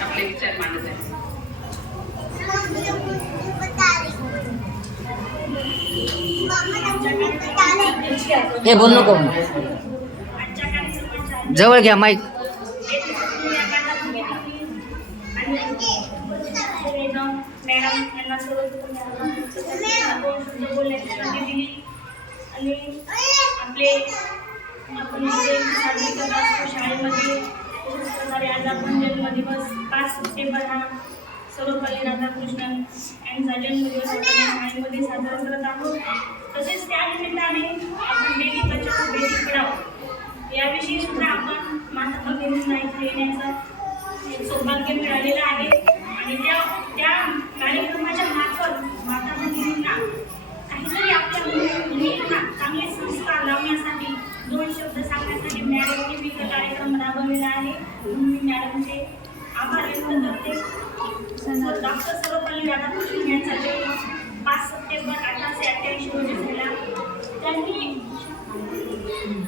आपले विचार मांडत आहे हे बोल नको. जवळ घ्या माईक मॅडम यांना आणि आपले आपण शाळेमध्ये तसेच प्रकारे आज आपण म्हणजे जन्मदिवस पाच सप्टेंबर हा सर्वपल्ली राधाकृष्णन यांचा जन्मदिवस शाळेमध्ये साजरा करत आहोत. तसेच त्या निमित्ताने आपण बेटी बचाव बेटी पढाव याविषयी सुद्धा आपण माता भगिनींना इथे येण्याचं सौभाग्य मिळालेलं आहे. आणि त्या त्या कार्यक्रमाच्या मार्फत माता भगिनींना काहीतरी आपल्या मुली- चांगले संस्कार लावण्यासाठी दोन शब्द सांगण्यासाठी मॅडमने विविध कार्यक्रम राबवलेला आहे. म्हणून मी मॅडमचे आभार व्यक्त करते. डॉक्टर सर्वपल्ली राधाकृष्णन यांचा जन्म पाच सप्टेंबर अठराशे अठ्ठ्याऐंशी रोजी झाला. त्यांनी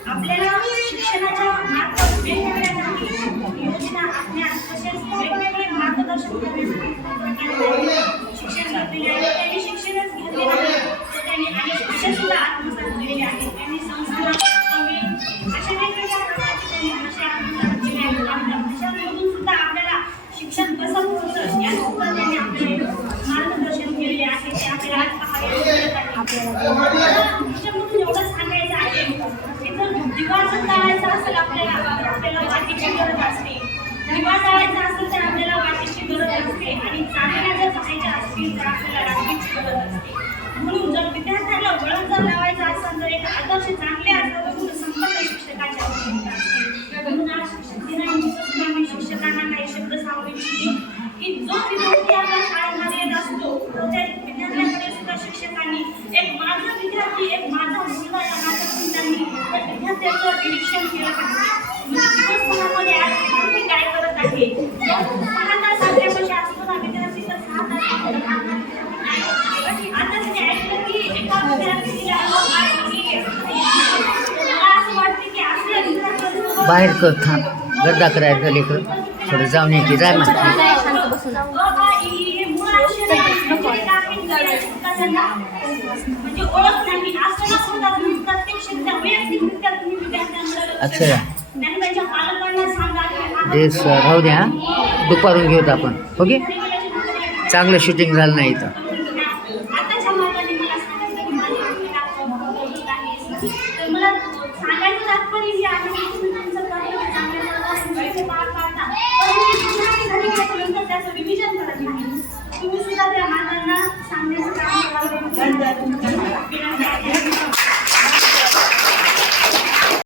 आपल्याला शिक्षणाच्या मार्फत वेगवेगळ्या काही योजना आखल्या तसेच वेगवेगळे मार्गदर्शन करण्यासाठी शिक्षण घेतलेले आहे त्यांनी शिक्षणच घेतले नाही तर त्यांनी अनेक भाषा सुद्धा आत्मसात म्हणून जर विद्यार्थ्याला वळण जर लावायचं असेल बाहेर कर थांब. गर्दा करायचं लेकरं थोडं जाऊन येते जाय म्हणते. अच्छा. ओळख ड्रेस राहू द्या दुपारून घेऊत आपण. हो ओके चांगलं शूटिंग झालं नाही इथं. Thank you.